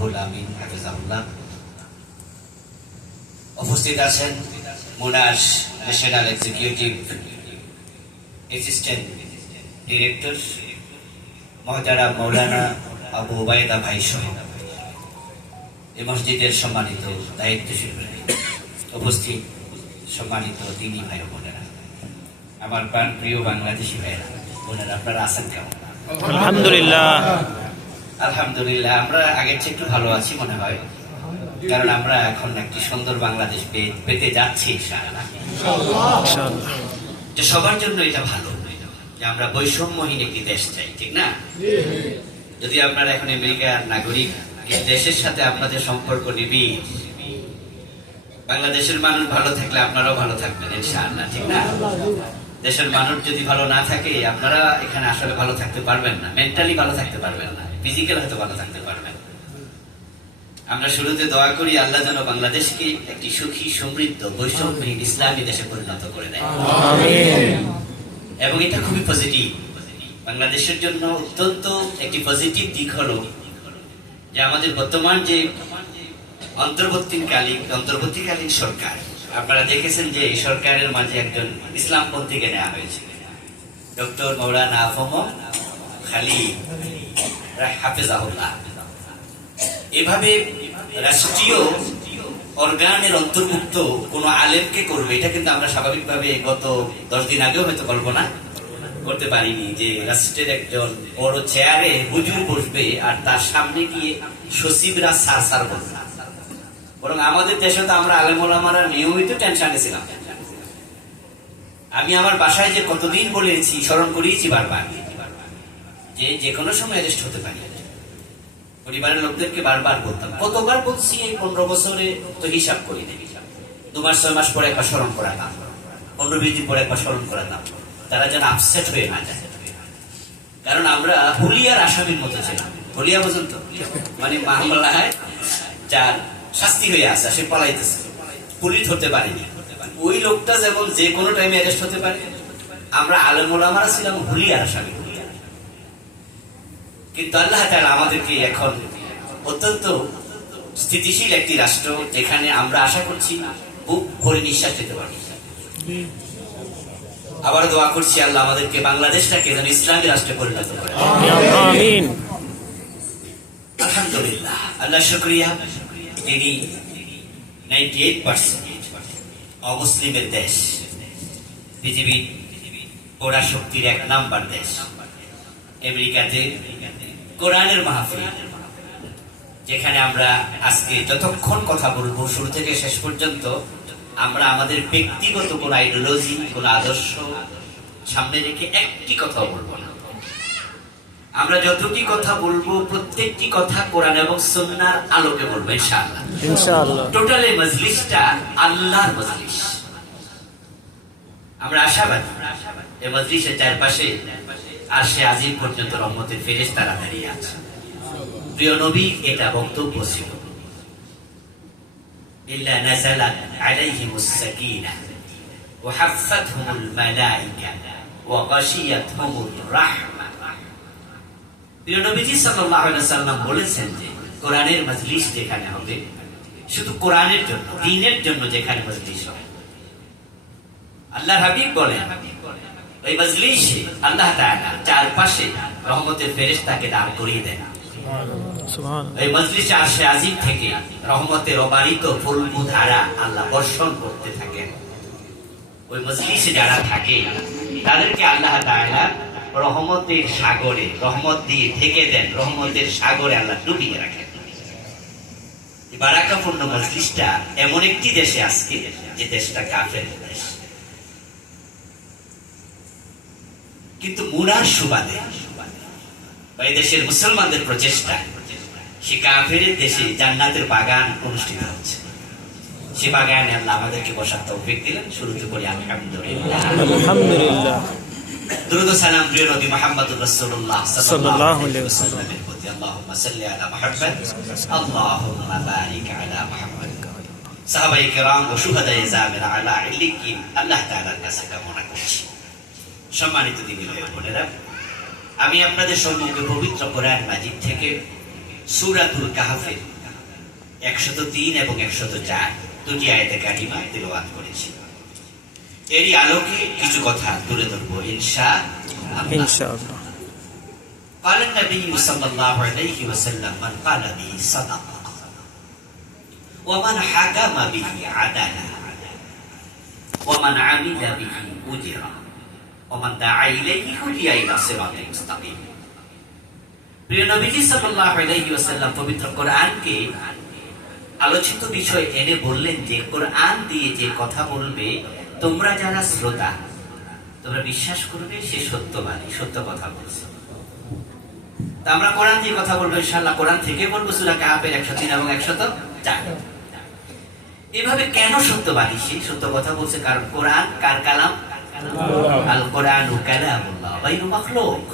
রুহুল আমিন হাফিজাহুল্লাহ। উপস্থিত আছেন মুনাশ national executive assistant director মহতারা মৌলানা আবু ওবায়দা ভাই সহ এই মসজিদের সম্মানিত দায়িত্বশীল উপস্থিত সম্মানিত দিনী ভাই বোনেরা, আমার প্রাণ প্রিয় বাংলাদেশি ভাইয়েরা বোনেরা, আপনারা আছেন কেমন? আলহামদুলিল্লাহ। আলহামদুলিল্লাহ, আমরা আগের চেয়ে একটু ভালো আছি মনে হয়, কারণ আমরা এখন একটি সুন্দর বাংলাদেশ পেতে যাচ্ছি ইনশাআল্লাহ। সবার জন্য এটা ভালো যে আমরা বৈষম্যহীন একটি দেশ চাই, ঠিক না? যদি আপনারা এখন আমেরিকার নাগরিক, এই দেশের সাথে আপনাদের সম্পর্ক নিবিড়, বাংলাদেশের মানুষ ভালো থাকলে আপনারাও ভালো থাকবেন ইনশাআল্লাহ, ঠিক না? দেশের মানুষ যদি ভালো না থাকে আপনারা এখানে আসলে ভালো থাকতে পারবেন না, মেন্টালি ভালো থাকতে পারবেন না, ফিজিক্যাল হয়তো ভালো থাকতে পারবেন। আমরা শুরুতে দোয়া করি আল্লাহ যেন বাংলাদেশকে একটি সুখী সমৃদ্ধ বৈষম্যহীন ইসলামী দেশে পরিণত করে দেয়, এবং এটা খুবই পজিটিভ। বাংলাদেশের জন্য অত্যন্ত একটি পজিটিভ দিক হলো যে আমাদের বর্তমান যে অন্তর্বর্তীকালীন সরকার, আপনারা দেখেছেন যে এই সরকারের মাঝে একজন ইসলামপন্থীকে নেওয়া হয়েছে, ডক্টর মৌলানা আফম খালিদ হাফিজাহুল্লাহ। এভাবে রাষ্ট্রীয় অর্গানের অন্তর্ভুক্ত কোন আলেমকে করবে, এটা কিন্তু আমরা স্বাভাবিকভাবে গত 10 দিন আগেও হয়তো কল্পনা করতে পারিনি যে রাষ্ট্রের একজন বড় চেয়ারে হুজুর বসবে আর তার সামনে গিয়ে সচিবরা সার বলবে। বরং আমাদের দেশে তো আমরা আলেম ওলামারা নিয়মিত টেনশনে ছিলাম। আমি আমার বাসায় যে কতদিন বলেছি, স্মরণ করিয়েছি বারবার, যে কোনো সময় অ্যারেস্ট হতে পারি। পরিবারের লোকদেরকে বারবার বলতাম, কতবার বলছি এই 15 বছরে তো হিসাব করি না। 2 মাস 6 মাস পরে একবার স্মরণ করাতাম, 15-20 দিন পরে একবার স্মরণ করাতাম, তারা যেন আপসেট হয়ে না যায়। কারণ আমরা হুলিয়ার আসামির মতো ছিলাম। হুলিয়া বোঝেন তো, মানে মামলায় যার শাস্তি হয়ে আসে, সে পলাইতেছে, পুলিশ ধরতে পারেনি, ওই লোকটা যেমন যে কোনো টাইমে অ্যারেস্ট হতে পারে, আমরা আলেম ওলামারা ছিলাম হুলিয়ার আসামি। কিন্তু আল্লাহ তাআলা আমাদেরকে এখন অত্যন্ত স্থিতিশীল একটি রাষ্ট্র, যেখানে আমরা আশা করছি বুক ভরে নিঃশ্বাস নিতে পারি। আবার দোয়া করছি আল্লাহ আমাদেরকে বাংলাদেশটাকে যেন ইসলামী রাষ্ট্রে পরিণত করে। আমিন। আলহামদুলিল্লাহ, আল্লাহ শুকরিয়া, যিনি 98% অমুসলিমের দেশ, পৃথিবীর পোড়া শক্তির 1 নাম্বার দেশ আমেরিকাতে কোরআনের মাহফিল, যেখানে আমরা আজকে যতক্ষণ কথা বলবো শুরু থেকে শেষ পর্যন্ত আমরা আমাদের ব্যক্তিগত কোন আইডিওলজি, কোন আদর্শ সামনে রেখে একটি কথা বলবো না। আমরা যতটি কথা বলবো প্রত্যেকটি কথা কোরআন এবং সুন্নাহর আলোকে বলবো ইনশাআল্লাহ। ইনশাআল্লাহ টোটাল এই মজলিসটা আল্লাহর মজলিস। আমরা আশাবাদী এই মজলিসের চারপাশে আরশে আজিম পর্যন্ত রহমতের ফেরেশতারা দাঁড়িয়ে আছে। প্রিয় নবী এটা বক্তব্য ছিল, ইল্লা নাযালাত আলাইহিমুস সাকিনাহ ওয়া হাফফাতহুমুল মালায়েকা ওয়া গাশিয়াতহুমুর রাহমাহ। প্রিয় নবীজি সাল্লাল্লাহু আলাইহি ওয়াসাল্লাম বলেছেন যে কোরআনের মজলিস যেখানে হবে, শুধু কোরআনের জন্য, দ্বীনের জন্য যেখানে মজলিস হবে, আল্লাহর হাবিব বলেন ওই মজলিসে আল্লাহ তাআলা চারপাশে রহমতের ফেরেশতাকে দাঁড় করিয়ে দেন। এই মজলিসে আরশে আজিম থেকে রহমতের অবারিত ফুলবু ধারা আল্লাহ বর্ষণ করতে থাকেন। ওই মজলিসে যারা থাকে তাদেরকে আল্লাহ তাআলা রহমতের সাগরে রহমত দিয়ে ঢেকে দেন, রহমতের সাগরে আল্লাহ ডুবিয়ে রাখেন। বারাকাপূর্ণ মজলিসটা এমন একটি দেশে আজকে যে দেশটা কাফের দেশ, কিন্তু মুনার সুবাদে এই দেশের মুসলমানদের প্রচেষ্টা সে কাফের দেশে জান্নাতের বাগান অনুষ্ঠিত হচ্ছে। সে বাগানে আল্লাহ আমাদেরকে বসার তৌফিক দিলেন। শুরুতে করি আলহামদুলিল্লাহ। আলহামদুলিল্লাহ। দুরূদ ও সালাম প্রিয় নবী মুহাম্মদুর রাসূলুল্লাহ সাল্লাল্লাহু আলাইহি ওয়াসাল্লাম। আল্লাহুম্মা সাল্লি আলা মুহাম্মদ, আল্লাহুম্মা বারিক আলা মুহাম্মদ। সাহাবায়ে কেরাম ও শুহাদায়ে জামির আলা ইল্লিকিন আল্লাহ তাআলার কাছে কামনা করছি। সম্মানিত দিনী ভাই বোনেরা, আমি আপনাদের সম্মুখে পবিত্র কোরআন মাজিদ থেকে সূরাতুল কাহফের 103 এবং 104 দুটি আয়াতে কারিমা তেলাওয়াত করেছি। এরই আলোকে কিছু কথা তুলে ধরবো ইনশাআল্লাহ। ইনশাআল্লাহ। قال النبي صلى الله عليه وسلم من قال به صدق ومن حكم به عدل ومن عمل به أجر ومن دعا إليه هدي إلى صراط مستقيم। প্রিয় নবীজি সাল্লাল্লাহু আলাইহি ওয়াসাল্লাম পবিত্র কোরআনকে আলোচিত বিষয় এনে বললেন যে কোরআন দিয়ে যে কথা বলবে তোমরা যারা শ্রোতা তোমরা বিশ্বাস করবে সে সত্যবাদী, সত্য কথা বলছে। তা আমরা কোরআন দিয়ে কথা বলবো ইনশাআল্লাহ। কোরআন থেকে বলবো সূরা কাহফের 103 এবং 104। এভাবে কেন সত্যবাদী সে সত্য কথা বলছে? কারণ কোরআন কার কালাম? আল কোরআনু কালামুল্লাহ গায়রু মাখলুক।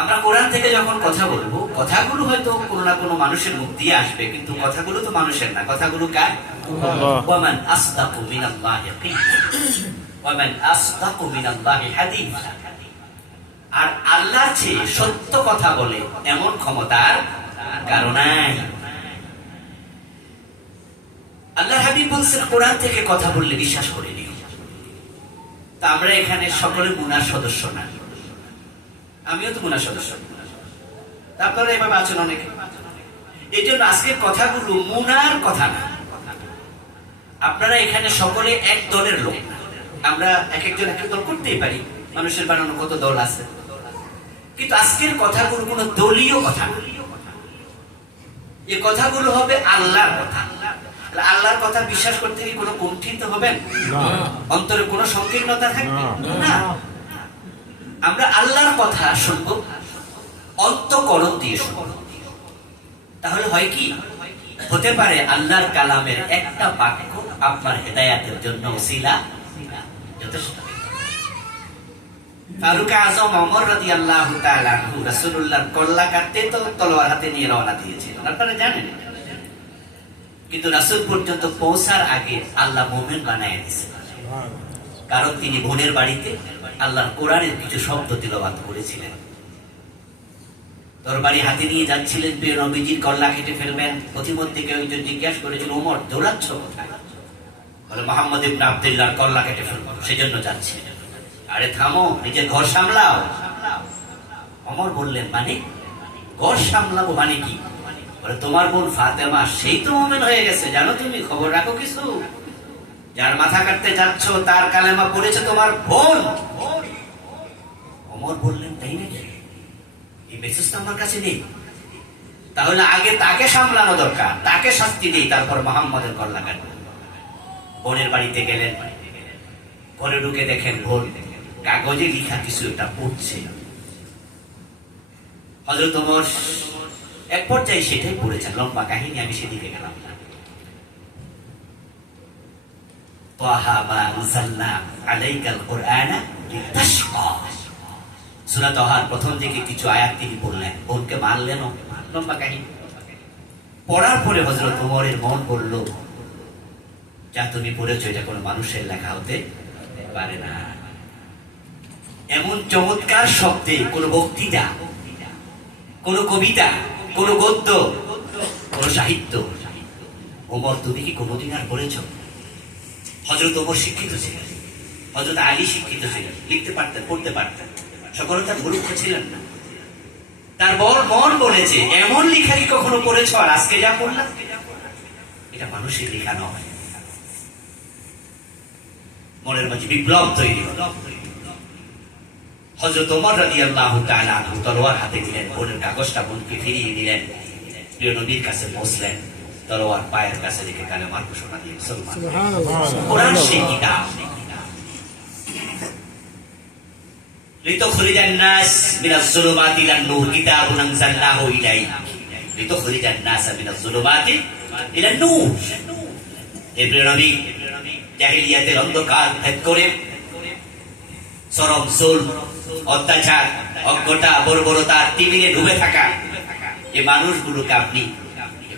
আমরা কোরআন থেকে যখন কথা বলবো কথাগুলো হয়তো কোনো না কোনো মানুষের মুখ দিয়ে আসবে, কিন্তু কথাগুলো তো মানুষের না, কথাগুলো কার? ওয়ামান আসদাকু মিনাল্লাহি কিলা ওয়ামান আসদাকু মিনাল্লাহি হাদিসা। আর আল্লাহর চেয়ে সত্য কথা বলে এমন ক্ষমতার কারো নাই। আল্লাহর হাবিব বলছেন কোরআন থেকে কথা বললে বিশ্বাস করে নিও। তা আমরা এখানে সকলে মুনার সদস্য না, আমিও তো মুনার সদস্য, আপনারা এভাবে আছেন অনেকে। এই জন্য আজকের কথাগুলো মুনার কথা না। আপনারা এখানে সকলে এক দলের লোক। আমরা এক একজন এক এক দল করতেই পারি, মানুষের বানানো কত দল আছে, কিন্তু আজকের কথাগুলো কোনো দলীয় কথা না। এই কথাগুলো হবে আল্লাহর কথা। আল্লাহর কথা বিশ্বাস করতে কি কোনো কুণ্ঠিত হবেন? অন্তরে কোনো সংকীর্ণতা থাকবে না। আমরা আল্লাহর কথা শুনবো, অন্তঃকরণ দিয়ে শুনবো। তাহলে হয় কি, হতে পারে আল্লাহর কালামের একটা বাক্য আপনার হেদায়াতের জন্য ওসিলা যথেষ্ট। ফারুক আযম ওমর রাদিয়াল্লাহু তাআলা আনহু রাসূলুল্লাহর কল্লা কাটতে তো তলোয়ার হাতে নিয়ে রওনা দিয়েছিলেন, আপনারা জানেন। কিন্তু রাসূল পর্যন্ত পৌঁছার আগে আল্লাহ মুমিন বানায় দিয়েছেন, কারণ তিনি বোনের বাড়িতে আল্লাহর কোরআনের কিছু শব্দ তিলাওয়াত করেছিলেন। তরবারি হাতে নিয়ে যাচ্ছিলেন, প্রিয় নবীজির কল্লা কেটে ফেলবেন। প্রতিমধ্যে কেউ একজন জিজ্ঞাসা করেছিল, ওমর দৌড়াচ্ছ কোথায়? বলে মুহাম্মদ ইবনে আব্দুল্লাহর কল্লা কেটে ফেলবো, সেজন্য যাচ্ছি। আরে থামো, নিজের ঘর সামলাও। ওমর বললেন, মানে ঘর সামলাবো মানে কি? বলে তোমার বোন ফাতেমা সেই তো মুমিন হয়ে গেছে, জানো তুমি? খবর রাখো কিছু? যার মাথা কাটতে যাচ্ছ তার কালেমা পড়েছে তোমার বোন। ওমর বললেন, তাই নাকি? এই মেসেজ তো আমার কাছে নেই। তাহলে আগে তাকে সামলানো দরকার, তাকে শাস্তি দেই, তারপর মুহাম্মদের কল্লা কাটবো। বোনের বাড়িতে গেলেন, ঘরে ঢুকে দেখেন বোন কাগজে লিখা কিছু একটা পড়ছে। হযরত ওমর এক পর্যায়ে সেটাই পড়েছেন, লম্বা কাহিনী, আমি সেদিকে গেলাম না। তাহা মা আনজালনা আলাইকাল কুরআনা লিতাশকা। সূরা তাহার প্রথম দিকে কিছু আয়াত তিনি বললেন, বোনকে মারলেন, লম্বা কাহিনী। পড়ার পরে হযরত ওমরের মন বলল, যা তুমি পড়েছো এটা কোনো মানুষের লেখা হতে পারে না। এমন চমৎকার শব্দে কোন বক্তৃতা, কোন কবিতা, কোন গদ্য, কোন সাহিত্য ওমর তুমি কি কোনদিন আর পড়েছ? হযরত ওমর শিক্ষিত ছিলেন, হযরত আলী শিক্ষিত ছিলেন, লিখতে পারতেন, পড়তে পারতেন, সকলতা মূর্খ ছিলেন না। তার মন বলেছে, এমন লেখা কি কখনো পড়েছ? আর আজকে যা পড়লাম এটা মানুষের লেখা নয়। মনের মাঝে বিপ্লব তৈরি হল। হযরত ওমর রাদিয়াল্লাহু তাআলা আনহু তলোয়ার হাতে দিলেন, বোনের কাগজটা বোনকে ফিরিয়ে দিলেন, প্রিয় নবীর কাছে পৌঁছলেন, তলোয়ার পায়ের কাছে রেখে কালেমার ঘোষণা দিয়ে সুবহানাল্লাহ। কোরআন সেই কিতাব, লিতুখরিজান নাস মিনাজ যুলুমাতি ইলান নূর, কিতাবুন আনজালনাহু ইলাইকা লিতুখরিজান নাস মিনাজ যুলুমাতি ইলান নূর। এই প্রিয় নবী জাহিলিয়াতের অন্ধকার ভেদ করে চরম জুলম, অত্যাচার, অজ্ঞতা, বর্বরতা, টিমিনে ডুবে থাকা এই মানুষগুলোকে আপনি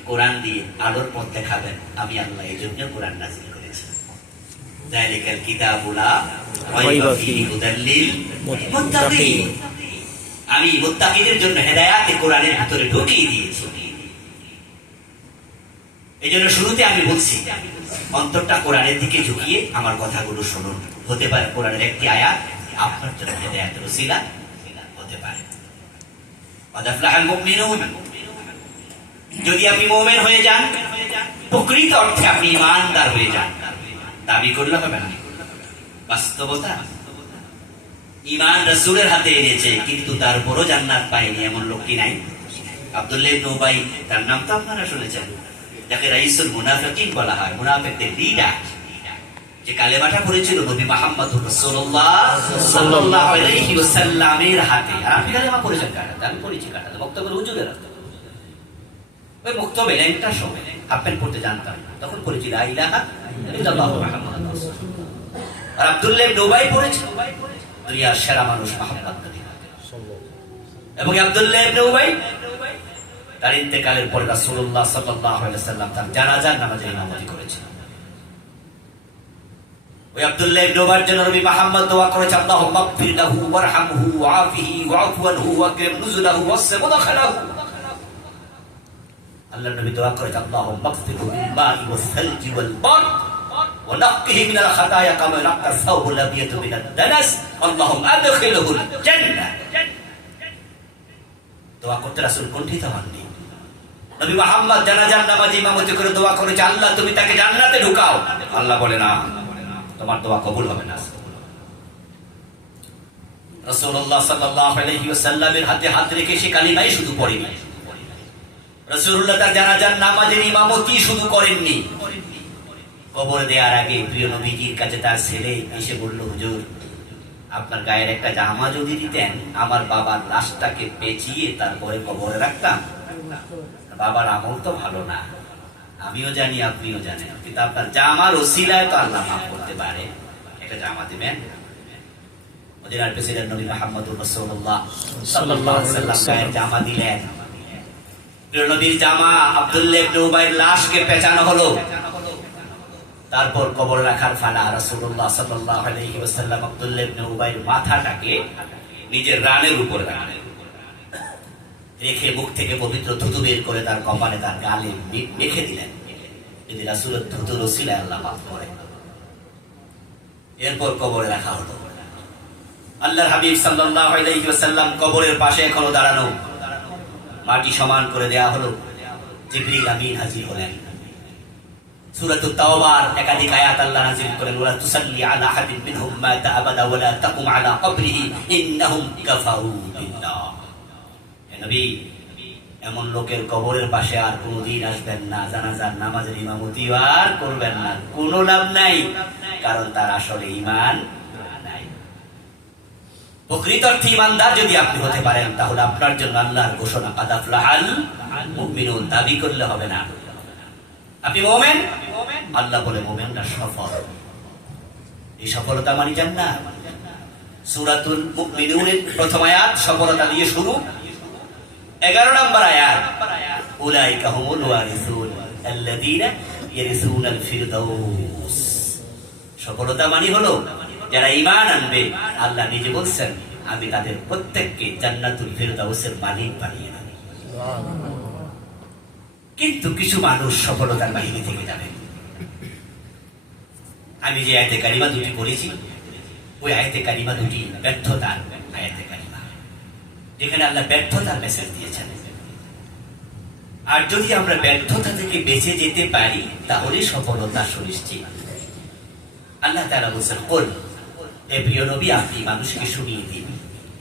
কোরআন দিয়ে আলোর পথ দেখাবেন। আমি আল্লাহ এই জন্য কোরআন নাযিল করেছি। যালিকাল কিতাবু লা রাইবা ফীহি হুদাল লিল মুত্তাকিন। আমি মুত্তাকিদের জন্য হেদায়াতে কোরআনের ভিতরে ঢুকিয়ে দিয়েছি। এই জন্য শুরুতে আমি বলছি, অন্তরটা কোরআনের দিকে ঝুঁকিয়ে আমার কথাগুলো শুনুন। হতে পারে কোরআনের একটি আয়াত আপনার জন্য হেদায়াতের ওসিলা হতে পারে। قد أفلح المؤمنون। যদি আপনি মুমিন হয়ে যান, প্রকৃত অর্থে আপনি ঈমানদার হয়ে যান, দাবি করলে হবে না। বাস্তবতা, ঈমান রাসূলের হাতে এনেছে কিন্তু তারপরও জান্নাত পায়নি এমন লোক কি নাই? আব্দুল্লাহ ইবনে উবাই, তার নাম তো আপনারা শুনেছেন, যাকে রাইসুল মুনাফিকিন বলা হয়, মুনাফিকদের লিডার, যে কালেমাটা পড়েছিল নবী মুহাম্মদুর রাসূলুল্লাহ সাল্লাল্লাহু আলাইহি ওয়াসাল্লামের হাতে। আর আপনি কালেমা পড়েছেন কাটা? আমি পড়েছি কাটা, বক্তব্যের হুজুরের হাতে। ওই বক্তব্যে ল্যাংটা সময় হাফ প্যান্ট পড়তে জানতাম, তখন পড়েছি লা ইলাহা ইল্লাল্লাহু মুহাম্মাদুর রাসূলুল্লাহ। আর আব্দুল্লাহ ইবনে উবাই পড়েছে দুনিয়ার সেরা মানুষ মুহাম্মদ নবী। এবং আব্দুল্লাহ ইবনে উবাই তার ইন্তেকালের পরে রাসূলুল্লাহ সাল্লাল্লাহু আলাইহি ওয়াসাল্লাম তার জানাজার নামাজে ইমামতি করেছেন। ওই আব্দুল্লাহ ইবনে উবার জন্য নবী মুহাম্মদ দোয়া করেছেন, আল্লাহুম্মা গফির লাহু ওয়ারহামহু ওয়াআফিহি ওয়া'ফু আনহু ওয়াকরিম নুজুলাহু ওয়াসসি মুদখালাহু। আল্লাহর নবী দোয়া করেছেন, আল্লাহুম্মা গফিরহু বিল মা'i ওয়াস সালজি ওয়াল বারদ ওয়া নাক্কিহি মিনাল খাতায়া কামা নাক্কা আস-সাওবুল আবিয়াদু মিনাদ দানাস আল্লাহুম্মা আদখিলহুল জান্নাহ। দোয়া করতে রাসূল কুণ্ঠিত হননি। নবী মুহাম্মদ জানাজার নামাজে ইমামতি করে দোয়া করেছে, আল্লাহ তুমি তাকে জান্নাতে ঢুকাও। আল্লাহ বলে না, তোমার দোয়া কবুল হবে না। রাসূলুল্লাহ সাল্লাল্লাহু আলাইহি ওয়াসাল্লামের হাতে হাত রেখে সে কালিমাই শুধু পড়েনি। রাসূলুল্লাহ তার জানাজার নামাজের ইমামতি শুধু করেননি, কবর দেওয়ার আগে প্রিয় নবীজির কাছে তার ছেলে এসে বলল, হুজুর আপনার গায়ের একটা জামা যদি দিতেন, আমার বাবার লাশটাকে পেঁচিয়ে তারপরে কবরে রাখতাম। বাবার আমল তো ভালো না, আমিও জানি আপনিও জানেন, কিন্তু আপনার জামার ওসিলায় তো আল্লাহ মাফ করতে পারে, একটা জামা দিবেন। মদিনার প্রেসিডেন্ট নবী মুহাম্মদুর রাসূলুল্লাহ সাল্লাল্লাহু আলাইহি ওয়াসাল্লাম গায়ের জামা দিলেন। প্রিয় নবীর জামা আব্দুল্লাহ ইবনে উবাইর লাশকে পেঁচানো হলো। তারপর কবর রাখার ফালা। রাসূলুল্লাহ সাল্লাল্লাহু আলাইহি ওয়াসাল্লাম আব্দুল্লাহ ইবনে উবাইর মাথাটাকে নিজের রানের উপরে রাখলেন, রেখে মুখ থেকে পবিত্র থুতু বের করে তার কপালে তার গালে মেখে দিলেন, যদি রাসূলের থুতুর ওসিলায় আল্লাহ মাফ করে। এরপর কবরে রাখা হলো। আল্লাহর হাবিব সাল্লাল্লাহু আলাইহি ওয়াসাল্লাম কবরের পাশে এখনো দাঁড়ানো, মাটি সমান করে দেয়া হলো। জিবরিল আমিন হাজির হলেন। সূরাতুত তাওবার একাধিক আয়াত আল্লাহ নাযিল করেন, ওয়ালা তুসাল্লি আলা আহাদিন মিনহুম মাতা আবাদা ওয়ালা তাকুম আলা কবরিহি ইন্নাহুম কাফারু বিল্লাহ। হে নবী, এমন লোকের কবরের পাশে আর কোনদিন আসবেন না, জানাজার নামাজের ইমামতি আর করবেন না, কোনো লাভ নাই, কারণ তার আসলে ঈমান নাই। প্রকৃত অর্থে ঈমানদার যদি আপনি হতে পারেন, তাহলে আপনার জন্য আল্লাহর ঘোষণা, কাদ আফলাহাল মুমিনুন, দাবি করলে হবে না। আপনি মুমিন, আল্লাহ বলে মুমিনরা সফল। এই সফলতা মানে জান্নাত। সূরাতুল মুমিনুনের প্রথম আয়াত সফলতা দিয়ে শুরু। 11 নম্বর আয়াত, উলাইকা হুমুল ওয়ারিসুন আল্লাযীনা ইয়ারিসুনাল ফিরদাউস। সফলতা মানে হলো যারা ঈমান আনবে, আল্লাহ নিজে বলছেন আমি তাদের প্রত্যেককে জান্নাতুল ফিরদাউসের মালিক বানিয়ে দেব। কিন্তু কিছু মানুষ সফলতার বাহিনী থেকে যাবে। আমি যে আয়াতে কারিমা দুটি পড়েছি, ওই আয়াতে কারিমা দুটি ব্যর্থতার আয়াতে কারিমা, যেখানে আল্লাহ ব্যর্থতার মেসেজ দিয়েছেন। আর যদি আমরা ব্যর্থতা থেকে বেঁচে যেতে পারি, তাহলে সফলতা সুনিশ্চিত। আল্লাহ তাআলা বলেছেন, কুল, হে প্রিয় নবী, আপনি মানুষকে শুনিয়ে দিন,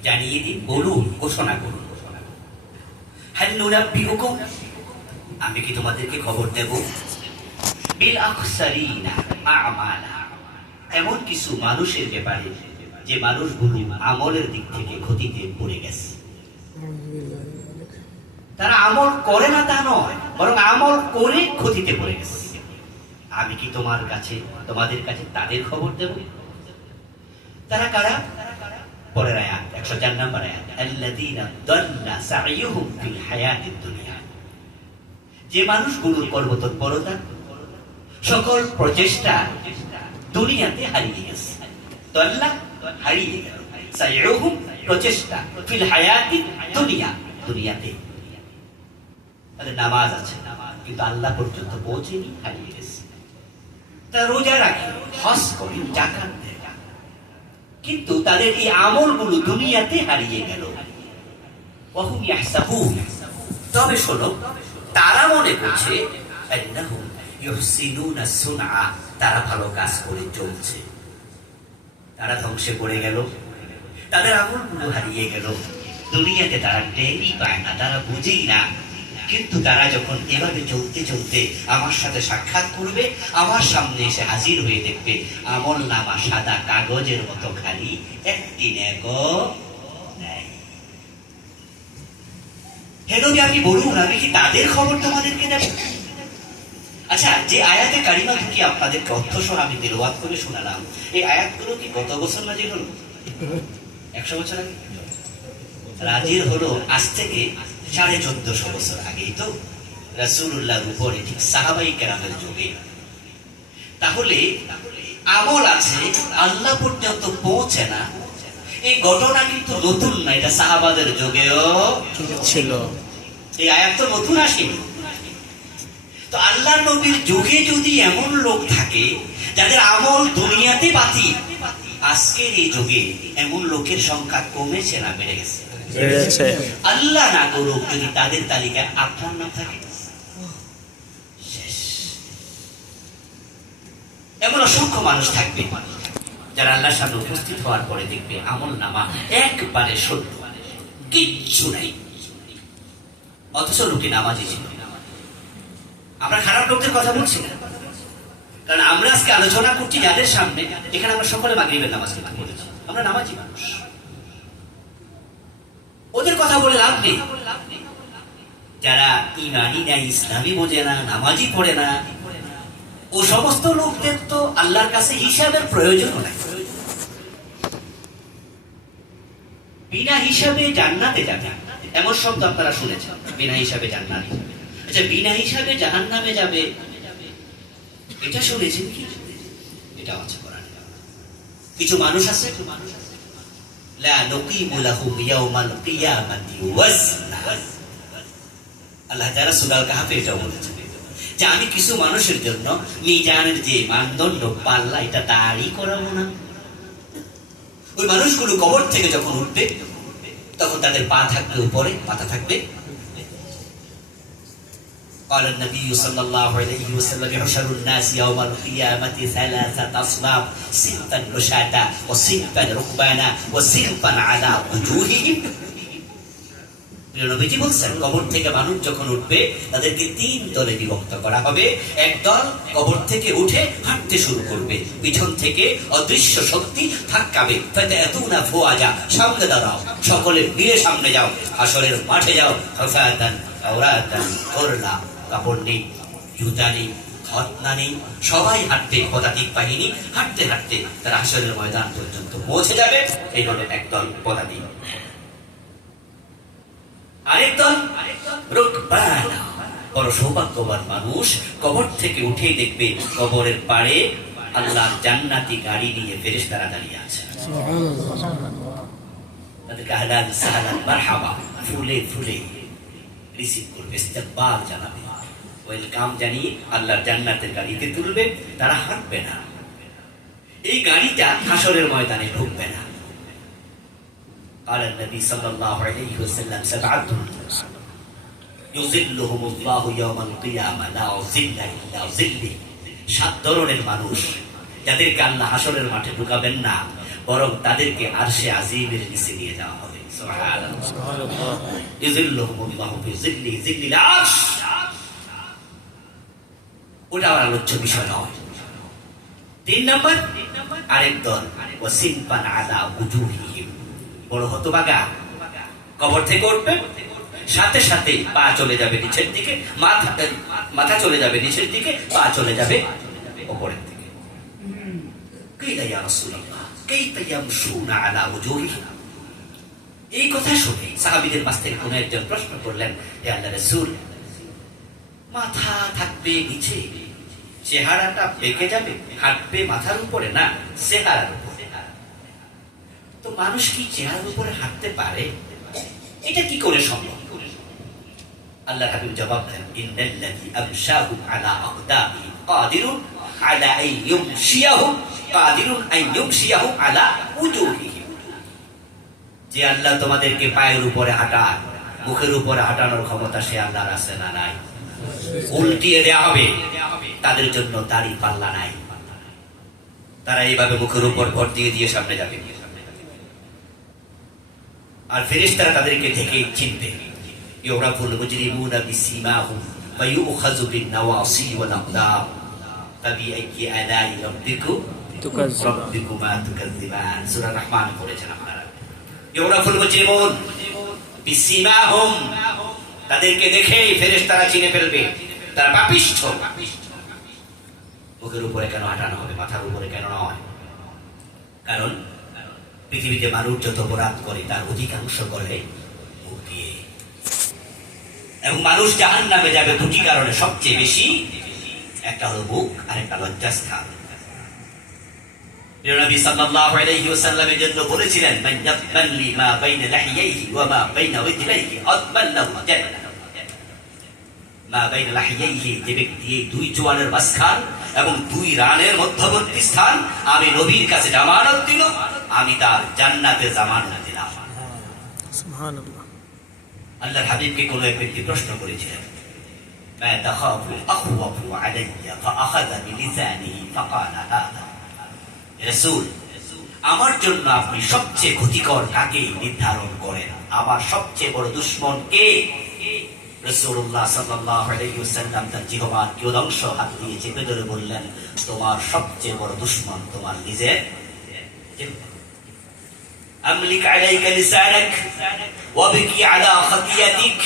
জানিয়ে দিন, বলুন, ঘোষণা করুন, হাল নুনাব্বিউকুম, আমি কি তোমাদেরকে খবর দেব, বিল আখসারিনা আমালা, এমন কিছু মানুষের ব্যাপারে যে মানুষগুলো আমলের দিক থেকে ক্ষতিতে পড়ে গেছে। তারা আমল করে না তা নয়, বরং আমল করে ক্ষতিতে পড়ে গেছে। আমি কি তোমাদের কাছে তাদের খবর দেব? তারা কারা? পরের আয়াত 104 নম্বর আয়াত, আল্লাযীনা দাল্লা সাইয়ুহুম ফিল হায়াতিদ দুনিয়া, যে মানুষগুলোর কর্মতৎপরতা, সকল প্রচেষ্টা দুনিয়াতে হারিয়ে গেছে। দাল্লা, হারিয়ে গেল, সাইয়ুহুম প্রচেষ্টা ফিল হায়াতি দুনিয়াতে তাদের নামাজ আছে, কিন্তু আল্লাহ পর্যন্ত পৌঁছেনি, হারিয়ে গেছে। তারা রোজা রাখে, হজ করে, জাকাত দেয়, কিন্তু তাদের এই আমলগুলো দুনিয়াতে হারিয়ে গেল। ওয়াহুম ইয়াহসাবুন, তবে শোনো, তারা মনে করছে আন্নাহুম ইউহসিনুনা সুনআ, তারা ভালো কাজ করে চলছে। তারা ধ্বংসে পড়ে গেল, তাদের আমলগুলো হারিয়ে গেল। দুনিয়াতে তারা টেরই পায় না, তারা বুঝেই না। কিন্তু তারা যখন এভাবে চলতে চলতে আমার সাথে সাক্ষাৎ করবে, আমার সামনে এসে হাজির হয়ে দেখবে আমল নামা সাদা কাগজের মতো খালি, একটি নেকও নাই। হে নবী, আপনি বলুন, আমি কি তাদের খবর তোমাদেরকে দেব? আচ্ছা, যে আয়াতে কারিমা থেকে আপনাদেরকে অর্থ সহ আমি তেলাওয়াত করে শোনালাম, এই আয়াতগুলো কি গত বছর নাজিল হলো? 100 বছর আগে নাজিল হলো, আজ থেকে 1450 বছর আগেই তো রাসূলুল্লাহর উপরে, ঠিক সাহাবাই কেরামের যুগে। তাহলে আমল আছে, আল্লাহ পর্যন্ত পৌঁছে না, এই ঘটনা কিন্তু নতুন না, এটা সাহাবাদের যুগেও ছিল। এই আয়াত তো নতুন আসেনি। তো আল্লাহর নবীর যুগে যদি এমন লোক থাকে যাদের আমল দুনিয়াতে বাতিল, আজকের এই যুগে এমন লোকের সংখ্যা কমেছে না বেড়ে গেছে? বেড়েছে। আল্লাহ না করুক যদি তাদের তালিকায় আপনার নাম থাকে, শেষ। এমন অসংখ্য মানুষ থাকবে যারা আল্লাহর সামনে উপস্থিত হওয়ার পরে দেখবে আমল নামা একবারে শূন্য, কিচ্ছু নাই, অথচ লোকে নামাজি ছিল। আমরা খারাপ লোকদের কথা বলছি না, কারণ আমরা আজকে আলোচনা করছি যাদের সামনে, এখানে আমরা সকলে মাগরিবের নামাজ পড়েছি, আমরা নামাজি মানুষ। ওদের কথা বলে লাভ নেই। যারা ইমানই নাই, ইসলামই বোঝে না, নামাজি পড়ে না, ও সমস্ত লোকদের তো আল্লাহর কাছে হিসাবের প্রয়োজন নাই। বিনা হিসাবে জান্নাতে যাবে, এমন শব্দ আপনারা শুনেছেন, বিনা হিসাবে জান্নাতে। আচ্ছা, বিনা হিসাবে জাহান্নামে যাবে, এটা শুনেছেন কি? এটা আছে কোরআনে। কিছু মানুষ আছে, লা নুকিমু লাহুম ইয়াওমাল কিয়ামাতি ওয়াজনা। আল্লাহ তাআলা সূরা আল কাহফে এটা বলেছেন যে আমি কিছু মানুষের জন্য মিজানের যে মানদণ্ড, পাল্লা, এটা দাঁড়ি করাবো না। ওই মানুষগুলো কবর থেকে যখন উঠবে, তখন তাদের পা থাকবে উপরে, মাথা থাকবে। قال النبي صلى الله عليه وسلم يحشر الناس يوم القيامة ثلاثة أصناف، صنفا مشاة وصنفا ركبانا وصنفا على وجوههم। নবীজি বলছেন, কবর থেকে মানুষ যখন উঠবে তাদেরকে 3 দলে বিভক্ত করা হবে। এক দল কবর থেকে উঠে হাঁটতে শুরু করবে, পিছন থেকে অদৃশ্য শক্তি ধাক্কাবে, ফাতাতুনা ফুআজা, সামনে দাঁড়াও, সকলে মিলে সামনে যাও, হাসরের মাঠে যাও। হাফাতান আওরাতান করলা, কাপড় নেই, জুতা নেই, খতনা নেই, সবাই হাঁটতে, পদাতিক বাহিনী হাঁটতে হাঁটতে তারা হাসরের ময়দান পর্যন্ত পৌঁছে যাবে। এই হলো একদল পদাতিক। আরেক দল রুকবানা, বড় সৌভাগ্যবান মানুষ, কবর থেকে উঠে দেখবে কবরের পাড়ে আল্লাহর জান্নাতি গাড়ি নিয়ে ফেরেশতারা দাঁড়িয়ে আছে। তাদেরকে আহলান সাহলান মারহাবা, ফুলে ফুলে রিসিভ করবে, ইস্তেকবাল জানাবে, ওয়েলকাম জানিয়ে আল্লাহর জান্নাতের গাড়িতে তুলবে। তারা হাঁটবে না, এই গাড়িটা হাসরের ময়দানে ঢুকবে না। قال النبي صلى الله عليه وسلم 7 يظلهم الله يوم القيامة لا ظل إلا ظله। 7 ধরনের মানুষ যাদেরকে আল্লাহ হাসরের মাঠে ঢুকাবেন না, বরং তাদেরকে আরশে আজিমের নিচে নিয়ে যাওয়া হবে। সুবহানাল্লাহ, সুবহানাল্লাহ। يظلهم الله في ظله ظل العرش। ওটা আর আলোচ্য বিষয় নয়। 3 নম্বর আরেক দল, ওয়াসিনফান আলা উজুহিহিম, বড় হতভাগা, কবর থেকে উঠবে, সাথে সাথে পা চলে যাবে নিচের দিকে, মাথা চলে যাবে নিচের দিকে, পা চলে যাবে উপরের দিকে। কাইফা ইয়া রাসূলুল্লাহ কাইফা ইয়ামশুনা আলা উজুহিহিম। এই কথা শুনে সাহাবীদের মাঝ থেকে কোন একজন প্রশ্ন করলেন, হে আল্লাহর রাসূল, মাথা থাকবে নিচে, চেহারাটা বেঁকে যাবে, হাঁটবে মাথার উপরে না চেহারার উপরে? তো মানুষ কি চেহারার উপরে হাঁটতে পারে? এটা কি করে সম্ভব? আল্লাহ হাবিব জবাব দেন, ইন্নাল্লাযী আমশাহুম আলা আকদামিহিম কাদিরুন আলা আন ইউমশিয়াহুম কাদিরুন আন ইউমশিয়াহুম আলা উজুহিহিম। যে আল্লাহ তোমাদেরকে পায়ের উপরে হাঁটায়, মুখের উপরে হাঁটানোর ক্ষমতা সে আল্লাহর আছে না নাই? উল্টিয়ে দেওয়া হবে, তাদের জন্য দাড়ি পাল্লা নাই, তারা এইভাবে মুখের উপর ভর দিয়ে দিয়ে সামনে যাবে, আর ফেরেশতারা তাদেরকে ঢেকে চিনবে। ইউরাফুল মুজরিমুনা বিসিমাহুম ওয়া ইউখাযু বিন-নাওয়াসি ওয়াল আকদাম ফাবিআইয়ি আলাই রাব্বিকুমা তুকাযযিবান। সূরা রহমান পড়েছেন আপনারা। ইউরাফুল মুজরিমুন বিসিমাহুম, তাদেরকে দেখেই ফেরেশতারা চিনে ফেলবে তারা পাপিষ্ঠ। মুখের উপরে কেন হাঁটানো হবে, মাথার উপরে কেন নয়? কারণ পৃথিবীতে মানুষ যত অপরাধ করে তার অধিকাংশ করে মুখ দিয়ে, এবং মানুষ জাহান্নামে যাবে দুটি কারণে সবচেয়ে বেশি। একটা হলো মুখ, আর একটা লজ্জাস্থান। নবী সাল্লাল্লাহু আলাইহি ওয়াসাল্লামের জন্য বলেছিলেন, মান ইয়াকবালি মা বাইনা লাহিয়াইহি ওয়া মা বাইনা ওয়াজহাইহি আদবাল্লাহু জান্নাহ। মা বাইনা লাহিয়াইহি, যে ব্যক্তি এই দুই চোয়ালের মাঝখান এবং দুই রানের মধ্যবর্তী স্থান আমি নবীর কাছে জামানত দিল, আমি তার জান্নাতে জামানত দিলাম। সুবহানাল্লাহ। আল্লাহর হাবিবকে কোন এক ব্যক্তি প্রশ্ন করেছিলেন, মা তাখাফু আখওয়াফু আলাইয়া ফাআখাযা বিলিসানিহি ফাকালা হাযা। রাসূল, আমার জন্য আপনি সবচেয়ে ক্ষতিকর কাকে নির্ধারণ করেন? আমার সবচেয়ে বড় দুশমন কে? রাসূলুল্লাহ সাল্লাল্লাহু আলাইহি ওয়াসাল্লাম তার জিহ্বার কিয়দংশ হাত দিয়ে চেপে ধরে বললেন, তোমার সবচেয়ে বড় দুশমন তোমার নিজের জিহ্বা। আমলিক আলাইকা লিসানাক ওয়াবকি আলা খাতিয়াতিক।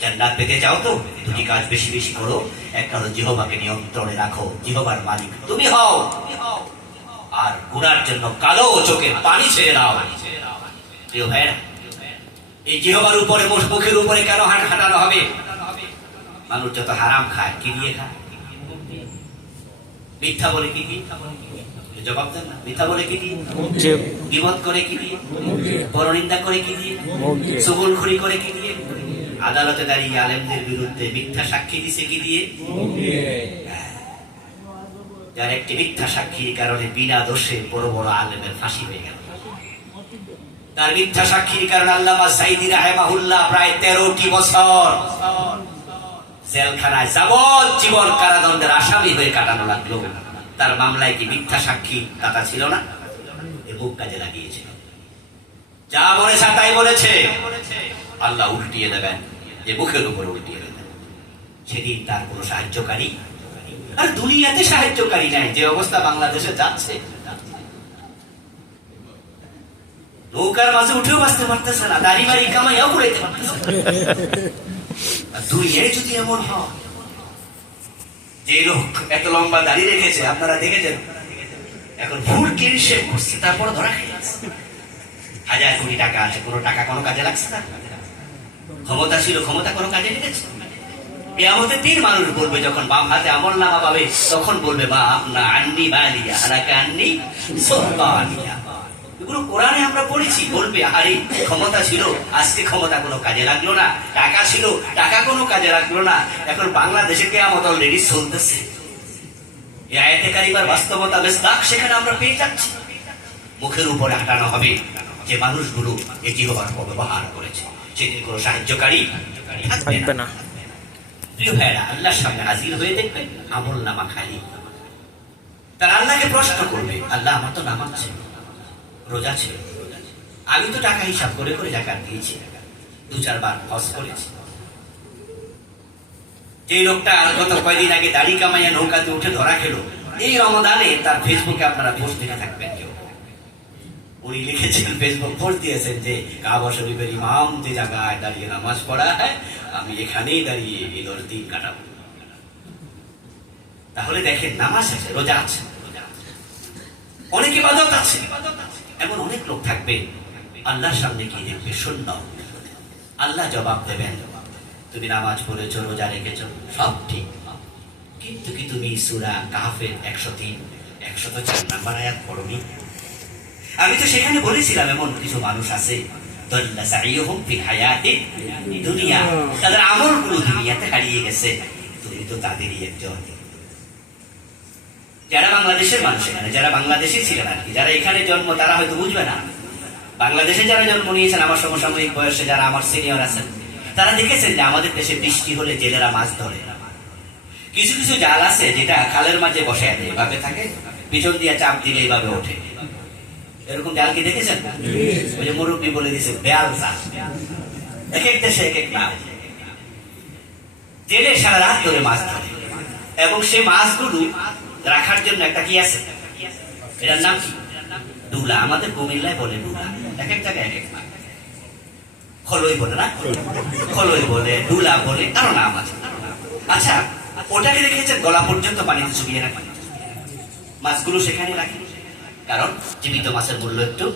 জান্নাত পেতে চাও তো দুটি কাজ বেশি বেশি করো। একটা হলো জিহ্বাকে নিয়ন্ত্রণে রাখো, জিহ্বার মালিক তুমি হও, আর গুনার জন্য কালো চোখে পানি ছেড়ে দাও। প্রিয় ভাইরা, এই জিহ্বার উপরে, মুখের উপরে কেন হাঁটানো হবে? মানুষ যত হারাম খায় কি দিয়ে খায়? মিথ্যা বলে কি দিয়ে? জবাব দেন না। মিথ্যা বলে কি দিয়ে? গীবত করে কি দিয়ে? পরনিন্দা করে কি দিয়ে? চুগলখড়ি করে কি দিয়ে? আদালতে দাঁড়িয়ে আলেমদের বিরুদ্ধে মিথ্যা সাক্ষী দিছে কি দিয়ে? যার একটি মিথ্যা সাক্ষীর কারণে বিনা দোষে বড় বড় আলেমের ফাঁসি হয়ে গেল। তার মিথ্যা সাক্ষীর কারণে আল্লামা সাইদি রাহিমাহুল্লাহ প্রায় 13টি বছর জেলখানায় যাবজ্জীবন কারাদণ্ডের আসামি হয়ে কাটানো লাগলো। তার মামলায় কি মিথ্যা সাক্ষী দাতা ছিল না? এ মুখ কাজে লাগিয়েছিল, যা বলেছে তাই বলেছে। আল্লাহ উল্টিয়ে দেবেন, যে মুখের উপরে উল্টিয়ে দেবেন। সেদিন তার কোন সাহায্যকারী আর দুনিয়াতে সাহায্যকারী নাই। যে অবস্থা বাংলাদেশে যাচ্ছে, নৌকার মাঝে উঠেও বাঁচতে পারতেছে না, দাড়ি বাড়ি কামাইয়াও ঘুরাইতে পারতেছে না। দুনিয়ায় যদি এমন হয়, যে লোক এত লম্বা দাড়ি রেখেছে আপনারা দেখেছেন, এখন ফুল ক্লিন শেভ করছে, তারপর ধরা খেয়েছে। 1000 কোটি টাকা আছে, কোনো টাকা কোনো কাজে লাগছে না। ক্ষমতা ছিল, ক্ষমতা কোনো কাজে লেগেছে? কিয়ামতের দিন মানুষ বলবে, যখন বাম হাতে আমলনামা পাবে, তখন বলবে, মা আপনা আন্নি মালিয়া হালাকা আন্নি সুলতানিয়া। এগুলো কোরআনে আমরা পড়েছি। বলবে, আরে ক্ষমতা ছিল, আজকে ক্ষমতা কোনো কাজে লাগলো না। টাকা ছিল, টাকা কোনো কাজে লাগলো না। এখন বাংলাদেশে কিয়ামত অলরেডি চলতেছে। এই আয়াতে কারিমার বাস্তবতা মিসদাক সেখানে আমরা পেয়ে যাচ্ছি। মুখের উপরে হাঁটানো হবে যে মানুষগুলো এই জিহ্বার ব্যবহার করেছে, সেদিন কোনো সাহায্যকারী থাকবে না। প্রিয় ভাইরা, আল্লাহর সামনে হাজির হয়ে দেখবেন আমলনামা খালি। তার আল্লাহকে প্রশ্ন করবে, আল্লাহ আমার তো নামাজ ছিল, রোজা ছিল, আমি তো টাকা হিসাব করে করে যাকাত দিয়েছি, 2-4 বার হজ করেছি। যে লোকটা গত কয়দিন আগে দাড়ি কামাইয়া নৌকাতে উঠে ধরা খেলো, এই রমজানে তার ফেসবুকে আপনারা পোস্ট দেখে থাকবেন। কেউ উনি লিখেছেন, ফেসবুক পোস্ট দিয়েছেন যে কাবা শরীফের ইমাম যে জায়গায় দাঁড়িয়ে নামাজ পড়ায়, আমি এখানেই দাঁড়িয়ে এই 10 দিন কাটাবো। তাহলে দেখেন, নামাজ আছে, রোজা আছে, অনেক ইবাদত আছে, এমন অনেক লোক থাকবে, আল্লাহর সামনে গিয়ে দেখবে শূন্য। আল্লাহ জবাব দেবেন, তুমি নামাজ পড়েছো, রোজা রেখেছো, সব ঠিক, কিন্তু কি তুমি সূরা কাহফের 103, 104 নম্বর আয়াত পড়োনি? আমি তো সেখানে বলেছিলাম এমন কিছু মানুষ আছে দল্লা সাইয়ুহুম ফিল হায়াতিদ দুনিয়া, তাদের আমলগুলো দুনিয়াতে হারিয়ে গেছে। তুমি তো তাদেরই একজন। যারা বাংলাদেশের মানুষ, এখানে যারা বাংলাদেশে ছিলেন আর কি, যারা এখানে জন্ম, তারা হয়তো বুঝবে না। বাংলাদেশে যারা জন্ম নিয়েছেন, আমার সমসাময়িক বয়সে যারা আমার সিনিয়র আছেন, তারা দেখেছেন যে আমাদের দেশে বৃষ্টি হলে জেলেরা মাছ ধরে। কিছু কিছু জাল আছে যেটা খালের মাঝে বসে দেয়, এভাবে থাকে, পিছন দিয়ে চাপ দিলে এইভাবে ওঠে। এরকম জাল কি দেখেছেন? ওই যে মুরব্বী বলে দিয়েছে বেয়াল জাল। এক এক দেশে এক এক নাম। জেলে সারা রাত ধরে মাছ ধরে, এবং সে মাছগুলো রাখার জন্য একটা কি আছে, এটার নাম কি? ডুলা। আমাদের কুমিল্লায় বলে ডুলা, এক এক জায়গায় এক এক নাম। খলই বলে না, খলই বলে, ডুলা বলে, আরো নাম আছে। আচ্ছা, ওটাকে দেখেছেন গলা পর্যন্ত পানিতে চুবিয়ে রাখে, মাছগুলো সেখানে রাখে, কারণ জীবিত মাছের মূল্য একটু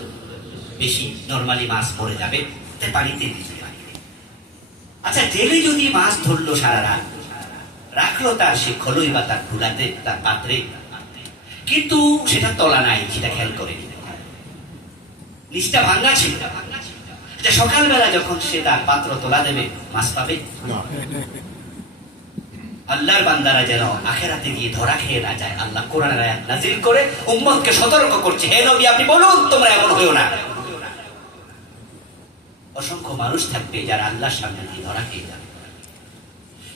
বেশি, নরমালি মাছ মরে যাবে, তাই পানিতে দিয়ে রাখে। আচ্ছা, জেলে যদি মাছ ধরলো সারা রাত, রাখলো তার সে খলই বা তার ডুলাতে, তার পাত্রে, কিন্তু সেটা তলা নাই, সেটা খেয়াল করে নিচটা ভাঙ্গা ছিল। আচ্ছা, সকালবেলা যখন সে তার পাত্র তোলা দেবে, মাছ পাবে? আল্লাহর বান্দারা যেন আখেরাতে গিয়ে ধরা খেয়ে না যায়, আল্লাহ কোরআনের আয়াত নাযিল করে উম্মতকে সতর্ক করছে, হে নবী আপনি বলুন তোমরা এমন হইও না। অসংখ্য মানুষ থাকবে যারা আল্লাহর সামনে গিয়ে ধরা খেয়ে যাবে।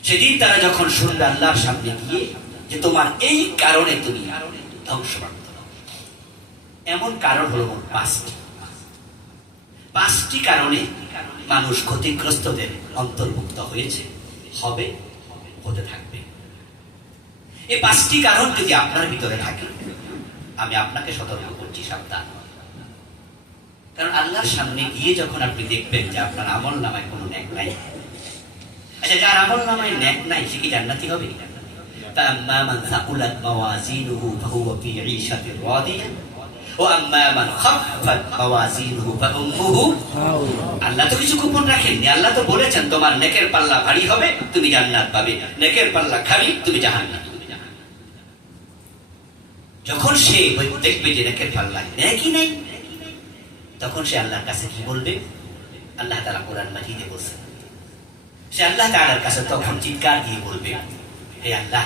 সেদিন তারা যখন শুনবে আল্লাহর সামনে গিয়ে যে তোমার এই কারণে তুমি ধ্বংসপ্রাপ্ত, এমন কারণ হলো পাঁচটি কারণে মানুষ ক্ষতিগ্রস্তদের অন্তর্ভুক্ত হয়েছে, হবে, হতে থাকবে। এই পাঁচটি কারণ যদি আপনার ভিতরে থাকে, আমি আপনাকে সতর্ক করছি, সাবধান। কারণ আল্লাহর সামনে গিয়ে যখন আপনি দেখবেন যে আপনার আমল নামায় কোনো নেক নাই, আচ্ছা যার আমল নামায় নেক নাই সে কি জান্নাতি হবে? فأما من ثقلت موازينه فهو في عيشة راضية وأما من خفت موازينه فأمه আল্লাহ তো কিছু কুপন রাখেননি। আল্লাহ তো বলেছেন তোমার নেকের পাল্লা ভারী হবে, তুমি জান্নাত পাবে, নেকের পাল্লা খালি, তুমি জাহান্নাম। যখন সে দেখবে যে নেকের পাল্লায় নেকই নাই, তখন সে আল্লাহর কাছে কি বলবে? আল্লাহ তাআলা কোরআন মাজিদে বলেছেন, সে আল্লাহ তাআলার কাছে তখন চিৎকার দিয়ে বলবে, হে আল্লাহ,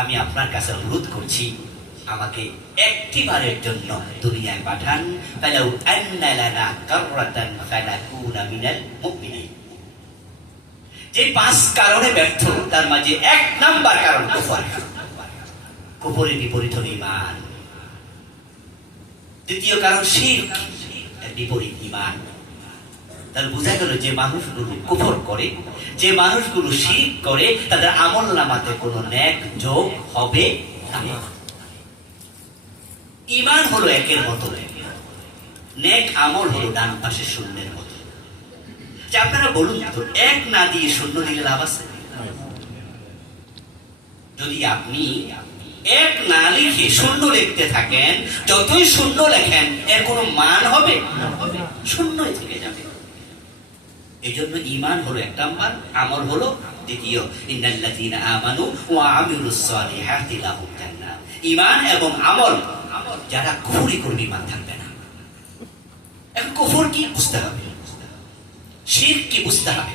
আমি আপনার কাছে অনুরোধ করছি, আমাকে একটিবারের জন্য দুনিয়ায় পাঠান, ফালাউ আন্না লানা কাররাতান ফানাকুনা মিনাল মুমিনিন। যে পাঁচ কারণে ব্যর্থ, তার মাঝে এক নাম্বার কারণ কুফর। কুফরের বিপরীত হলো ঈমান। দ্বিতীয় কারণ শিরক, এর বিপরীত ঈমান। তাহলে বোঝা গেল যে মানুষগুলো কুফর করে, যে মানুষগুলো শিরক করে, তাদের আমলনামাতে কোনো নেক যোগ হবে না। ঈমান হলো একের মতো, নেক আমল হলো ডান পাশে শূন্যের মতো। যে আপনারা বলুন তো, এক না দিয়ে শূন্য দিলে লাভ আছে? যদি আপনি এক না লিখে শূন্য লিখতে থাকেন, যতই শূন্য লেখেন এর কোনো মান হবে? শূন্যই থেকে যাবে। এই জন্য ঈমান হলো এক নাম্বার, আমল হলো দ্বিতীয়। ইন্নাল্লাযীনা আমানু ওয়া আমিলুস সালিহাতি লাহুম জান্নাত। ঈমান এবং আমল, যারা কুফরি করবে ঈমান থাকবে না। এখন কুফর কি বুঝতে হবে, শিরক কি বুঝতে হবে।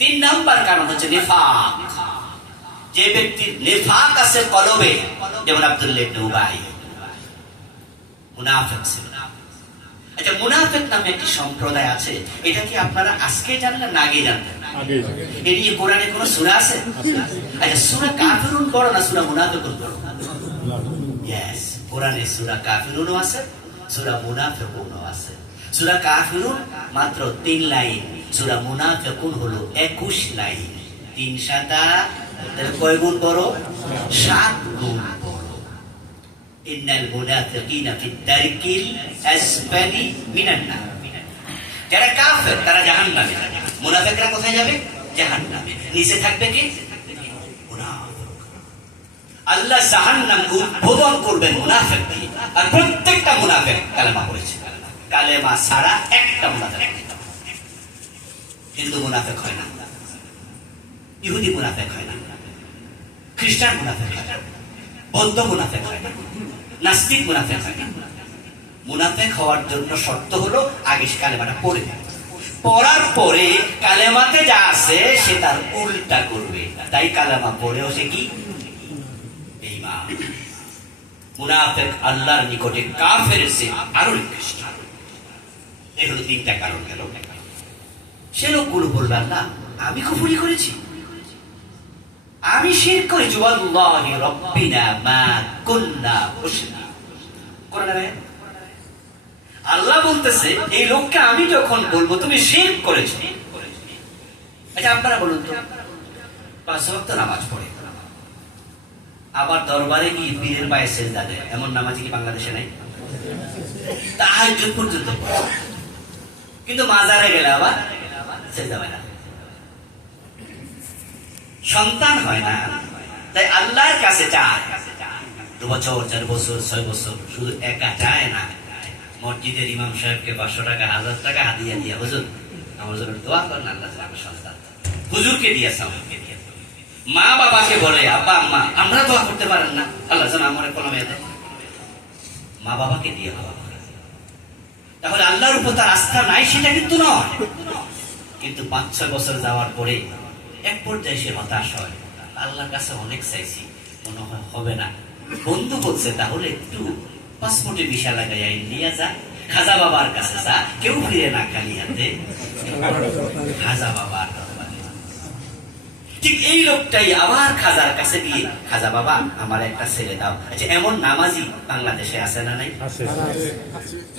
তিন নাম্বার কারণ হচ্ছে নিফাক। যে ব্যক্তির নিফাক আছে কলবে, যেমন আব্দুল্লাহ ইবনে উবাই মুনাফিক ছিল। আচ্ছা, মুনাফিক নামে একটি সম্প্রদায় আছে, এটা কি আপনারা আজকে জানলেন না আগে জানতেন? এ নিয়ে কোরআনে কোন সূরা আছে? আচ্ছা, সূরা কাফিরুন বড় না সূরা মুনাফিকুন বড়? ইয়েস, কোরআনে সূরা কাফিরুনও আছে, সূরা মুনাফিকুনও আছে। সূরা কাফিরুন মাত্র 3 লাইন, সূরা মুনাফিকুন হলো 21 লাইন। 3 7 কয় গুণ বড়? 7 গুণ বড়। ইন্নাল মুনাফিকিনা ফিদ দারকিল আসফালি মিনান নার। যারা কাফের তারা জাহান্নামে যাবে, মুনাফিকরা কোথায় যাবে? জাহান্নামে। নিচে থাকবে কি? মুনাফিক। আল্লাহ জাহান্নামকে উদ্বোধন করবেন মুনাফিক দিয়ে, আর প্রত্যেকটা মুনাফিক কালেমা পড়েছে। কালেমা ছাড়া একটা মুনাফিক, হিন্দু মুনাফিক হয় না, ইহুদি মুনাফিক হয় না, খ্রিস্টান মুনাফিক হয় না, বৌদ্ধ মুনাফিক হয় না, নাস্তিক মুনাফিক হয় না, মুনাফেক হওয়ার জন্য শর্ত হলো আগে সে কালেমাটা পড়ে নেবে। পড়ার পরে কালেমাতে যা আছে সে তার উল্টা করবে, তাই কালেমা পড়েও সে কি বেঈমান। মুনাফেক আল্লাহর নিকটে কাফের চেয়ে আরো নিকৃষ্ট। এই হলো তিনটা কারণ গেল। সে লোকগুলো বলবে আল্লাহ আমি কুফরি করেছি, আমি শিরক করেছি, ওয়াল্লাহি রাব্বিনা মা কুননা মুশরিকিন। কোরআনে আল্লাহ বলতেছে এই লোককে আমি যখন বলবো তুমি শিরক করেছো। আচ্ছা আপনারা বলুন তো, 5 ওয়াক্ত নামাজ পড়ে আবার দরবারে গিয়ে পীরের পায়ে সেজদা দেয়, এমন নামাজি কি বাংলাদেশে নাই? তাহাজ্জুদ পর্যন্ত পড়ে, কিন্তু মাজারে গেলে আবার সেজদা হয় না, সন্তান হয় না। তাই আল্লাহর কাছে চায় 2 বছর 4 বছর 6 বছর, শুধু একা চায় না, মসজিদের ইমাম সাহেবকে 500 টাকা 1000 টাকা হাদিয়া দিয়া হুজুর আমার জন্য দোয়া করেন, আল্লাহ যেন আমার সন্তান। হুজুরকে দিয়েছে, মা বাবাকে বলে আব্বা আম্মা আমরা দোয়া করতে পারেন না, আল্লাহ যেন আমার কোনো মেয়ে দেয়, মা বাবাকে দিয়ে দোয়া করে। তাহলে আল্লাহর উপর তার আস্থা নাই সেটা কিন্তু নয়, কিন্তু 5-6 বছর যাওয়ার পরে এক পর্যায়ে সে হতাশ হয়, আল্লাহর কাছে অনেক চাইছি মনে হয় হবে না, বন্ধু বলছে তাহলে একটু পাসপোর্টে ভিসা লাগাই ইন্ডিয়া যা, খাজা বাবার কাছে যা, কেউ ফিরে না খালি হাতে, খাজা বাবার দরবারে। ঠিক এই লোকটাই আবার খাজার কাছে গিয়ে খাজা বাবা আমার একটা ছেলে দাও। আচ্ছা এমন নামাজি বাংলাদেশে আছে না নাই?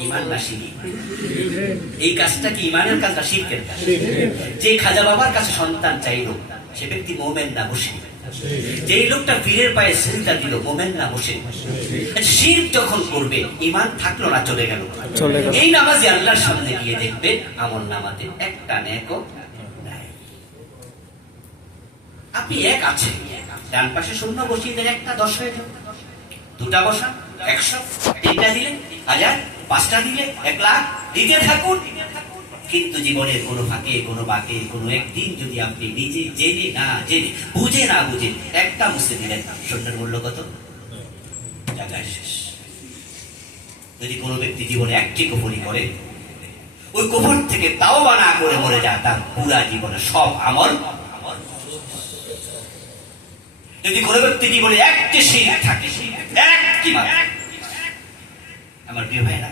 ইমান না শিরক? এই কাজটা কি ইমানের কাজ না শিরকের কাজ? যে খাজা বাবার কাছে সন্তান চাইলো সে ব্যক্তি মুমিন না মুশরিক? যেই লোকটা পীরের পায়ে সিজদা দিল মুমিন না মুশরিক? আচ্ছা শিরক যখন করবে ইমান থাকলো না, চলে গেল। এই নামাজি আল্লাহর সামনে গিয়ে দেখবে আমল নামাতে একটা নেকও নাই। আপনি এক আছে, ডান পাশে শূন্য বসিয়ে দেন, একটা 10 হয়ে যাবে, 2টা বসা 100, 3টা দিলে 1000, 5টা দিলে 1 লাখ, দিতে থাকুন। কিন্তু জীবনের কোনো ফাঁকে কোনো বাঁকে কোনো একদিন যদি আপনি নিজে জেনে না জেনে বুঝে না বুঝে একটা মুছে দিলেন, শূন্যের মূল্য কত? জায়গায় শেষ। যদি কোনো ব্যক্তি জীবনে একটি কুফরি করে, ওই কুফর থেকে তাওবা না করে মরে যায়, তার পুরা জীবনে সব আমল। যদি কোনো ব্যক্তি জীবনে একটি শিরক থাকে, একটি মাত্র, আমার প্রিয় ভাইরা,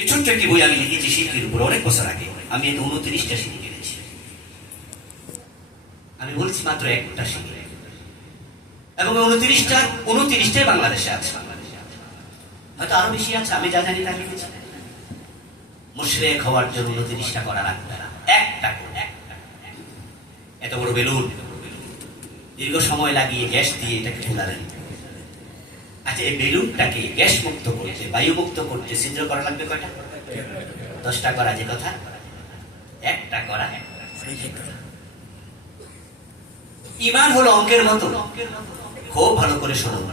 এই ছোট্ট একটি বই আমি লিখেছি শিরকের উপর অনেক বছর আগে। আমি এতে 29টা শিরক কিনেছি। আমি বলছি মাত্র একটা শিরক, এবং 29টাই বাংলাদেশে আছে, হয়তো আরো বেশি আছে, আমি যা জানি তা লিখেছি। মুশরিক হওয়ার জন্য 29টা করা লাগবে না, একটা করে। এত বড় বেলুন দীর্ঘ সময় লাগিয়ে গ্যাস দিয়ে এটাকে ফুলালেন। আচ্ছা এই বেলুনটাকে গ্যাস মুক্ত করতে, বায়ু মুক্ত করতে ছিদ্র করা লাগবে কয়টা? 10টা করা যে কথা, একটা করা। ঈমান হলো অঙ্কের মতো, খুব ভালো করে শুনুন।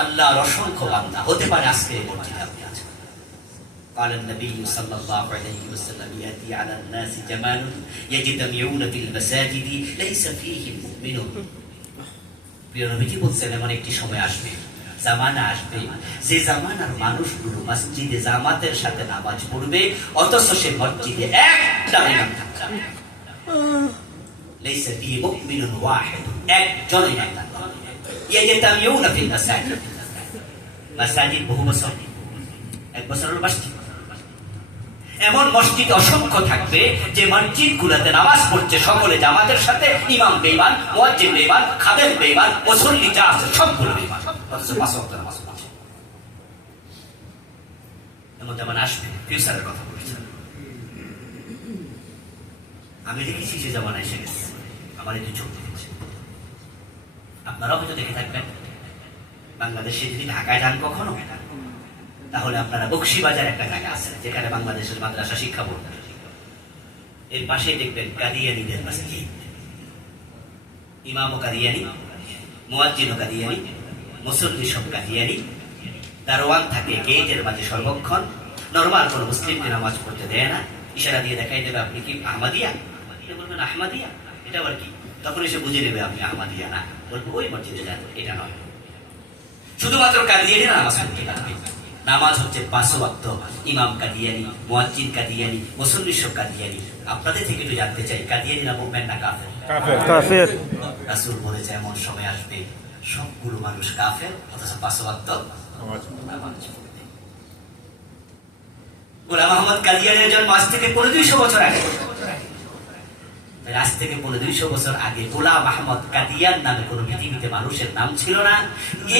আল্লাহর অসংখ্য বান্দা, হতে পারে আজকে এই মসজিদে আপনি আছেন। قال النبي صلى الله عليه وسلم يأتي على الناس زمان يجتمعون في المساجد ليس فيه مؤمن। প্রিয় নবীজি বলছেন এমন একটি সময় আসবে, জামানা আসবে, যে জামানার মানুষগুলো মসজিদে জামাতের সাথে নামাজ পড়বে, অথচ সে মসজিদে একটা ইমাম থাকবে না। ليس فيه مؤمن واحد, একজন ইমাম থাকবে না। يجتمعون في المساجد, মাসাজিদ বহু বছর, 1 বছর হলো বাসটি। এমন মসজিদ অসংখ্য থাকবে যে মসজিদ গুলাতে নামাজ পড়ছে সকলে জামাতের সাথে, ইমাম বেঈমান, মুয়াজ্জিন বেঈমান, খাদেম বেঈমান, মুসল্লি যা আছে সবগুলো বেঈমান, অথচ 5 ওয়াক্ত নামাজ পড়ছে। এমন যেমন আসবে, ফিউচারের কথা বলছি আমি, দেখেছি সে জামানা এসে গেছে, আমার একটু চোখ দেখেছে, আপনারাও হয়তো দেখে থাকবেন। বাংলাদেশে যদি ঢাকায় যান কখনো, তাহলে আপনারা বকশিবাজার একটা জায়গা আছে যেখানে বাংলাদেশের মাদ্রাসা শিক্ষা বোর্ড, এর পাশে দেখবেন কাদিয়ানীদের মসজিদ। ইমামও কাদিয়ানী, মুয়াজ্জিনও কাদিয়ানী, মুসল্লি সব কাদিয়ানী, দারোয়ান থাকে গেটের মাঝে সর্বক্ষণ। নরমাল কোন মুসলিমকে নামাজ পড়তে দেয় না, ইশারা দিয়ে দেখাই দেবে আপনি কি আহমদিয়া, এটা বলবেন আহমদিয়া, এটা আবার কি, তখন এসে বুঝে নেবে আপনি আহমদিয়া না, বলবো ওই মসজিদে যান, এটা নয়। শুধুমাত্র কাদিয়ানিরা নামাজ পড়তে পারবে। নামাজ হচ্ছে 5 ওয়াক্ত। ইমাম কাদিয়ানি, মুয়াজ্জিন কাদিয়ানি, মুসল্লি সব কাদিয়ানি। আপনাদের থেকে একটু জানতে চাই, কাদিয়ানিরা মুমিন না কাফের? কাফের। রাসূল বলেছে এমন সময় আসবে সবগুলো মানুষ কাফের, অথচ 5 ওয়াক্ত নামাজ পড়বে। গোলাম আহমদ কাদিয়ানির জন্ম আজ থেকে 250 বছর আগে। আজ থেকে 250 বছর আগে গোলাম আহমদ কাদিয়ান নামে কোন পৃথিবীতে মানুষের নাম ছিল না,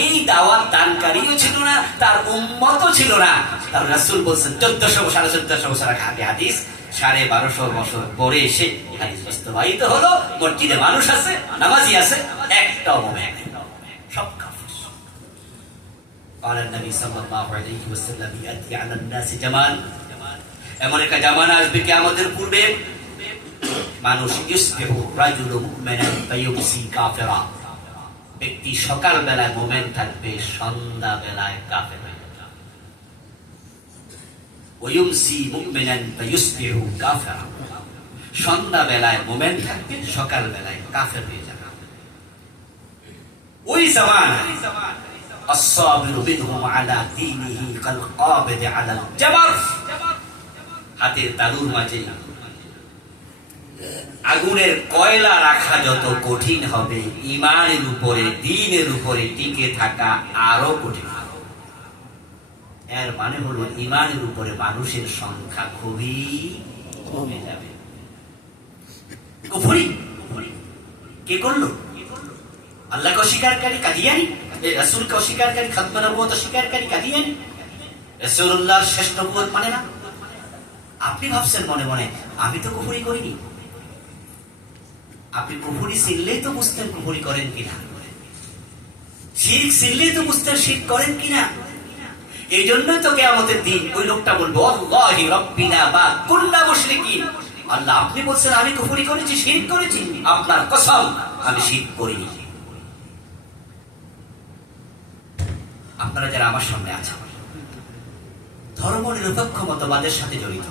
এই দাওয়াত দানকারীও ছিল না, তার উম্মতও ছিল না। তার রাসূল বলেছেন 1400 বছর আগে হাদিস, 1250 বছর পরে এসে হাদিস বাস্তবায়িত হলো। মসজিদে মানুষ আছে, নামাজি আছে, একটাও মুমিন নেই, সব কাফের। قال النبي صلى الله عليه وسلم يأتي على الناس زمان, এমন একটা জামানা আসবে কিয়ামতের পূর্বে, মানুষ ইসবিহু রাজুলু মুমিনান ফায়ুমসি কাফিরা, ব্যক্তি সকাল বেলায় মুমিন থাকবে, সন্ধ্যা বেলায় কাফের হয়ে যাবে। ওয়ুমসি মুমিনান ফায়ুসবিহু কাফিরা, সন্ধ্যা বেলায় মুমিন থাকবে, সকাল বেলায় কাফের হয়ে যাবে। ওই জামানা الصابر منهم على دينه كالقابض على الجمر, হাতের তালুর মাঝে আগুনের কয়লা রাখা যত কঠিন হবে, ঈমানের উপরে, দ্বীনের উপরে টিকে থাকা আরো কঠিন হবে। এর মানে হলো ঈমানের উপরে মানুষের সংখ্যা খুবই কমে যাবে। কুফরি কে করলো? আল্লাহকে অস্বীকারী কাদিয়ানি, রাসূলকে অস্বীকারী, খাতমে নবুয়ত অস্বীকারী কাদিয়ানি, রাসূলুল্লাহর শেষ নবুয়ত মানে না। আপনি ভাবছেন মনে মনে আমি তো কুফরি করিনি। আপনি কুফরি চিনলেই তো বুঝতেন কুফরি করেন কিনা, শিরক চিনলেই তো বুঝতেন শিরক করেন কিনা। এই জন্যই তো কিয়ামতের দিন ওই লোকটা বলবো আল্লাহি রাব্বিনা মা কুননা মুশরিকিন, আল্লাহ আপনি বলছেন আমি কুফরি করেছি, শিরক করেছি, আপনার কসম আমি শিরক করিনি। আপনারা যারা আমার সামনে আছেন ধর্ম নিরপেক্ষ মতবাদের সাথে জড়িত,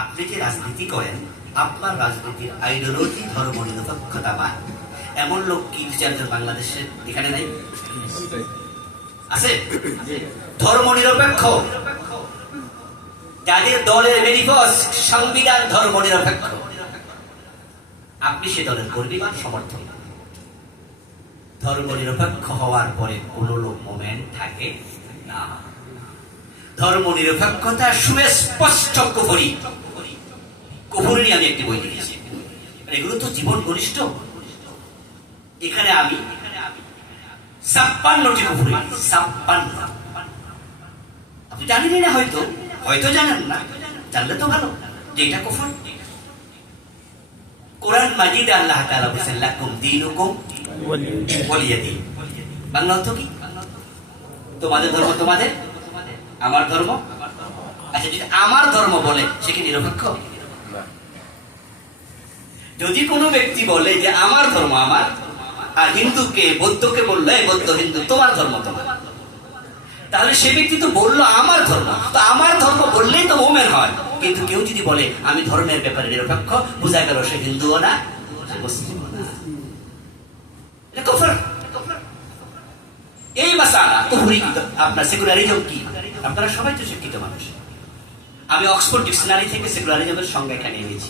আপনি যে রাজনীতি করেন আপনার রাজনীতির আইডিওলজি ধর্ম নিরপেক্ষতাবাদ, এমন লোক কি 2-4 বাংলাদেশে এখানে নাই? আছে ধর্ম নিরপেক্ষ, যাদের দলের ম্যানিফেস্টো সংবিধান ধর্ম নিরপেক্ষ, আপনি সে দলের কর্মী বা সমর্থক। ধর্ম নিরপেক্ষ হওয়ার পরে কোন লোক মুমিন থাকে না। ধর্ম নিরপেক্ষতা সুস্পষ্ট কুফরি। কুফরি নিয়ে আমি একটি বই লিখেছি, এগুলো তো জীবন ঘনিষ্ঠ। এখানে আমি 56টি কুফরি, 56। আপনি জানেন না, হয়তো জানেন না, জানলে তো ভালো যে এটা কুফর। কোরআন মাজিদে আল্লাহ তাআলা বলেছেন লাকুম দীনুকুম ওয়ালিয়া দীন। বাংলা অর্থ কি? তোমাদের ধর্ম তোমাদের, আমার ধর্ম। আচ্ছা, যদি আমার ধর্ম বলে সে কি নিরপেক্ষ? যদি কোনো ব্যক্তি বলে যে আমার ধর্ম আমার, আর হিন্দুকে বৌদ্ধকে বললো বৌদ্ধ হিন্দু তোমার ধর্ম তোমার, তাহলে সে ব্যক্তি তো বললো আমার ধর্ম, তো আমার ধর্ম বললেই তো মুমিন হয়। কিন্তু কেউ যদি বলে আমি ধর্মের ব্যাপারে নিরপেক্ষ, বোঝা গেল সে হিন্দুও না, সে মুসলিমও না। এটা কুফর। এই মাসালা কুফরি কি? আপনার সেকুলারিজম কি? আপনারা সবাই তো শিক্ষিত মানুষ। আমি অক্সফোর্ড ডিকশনারি থেকে সেকুলারিজমের সংজ্ঞা এখানে এনেছি।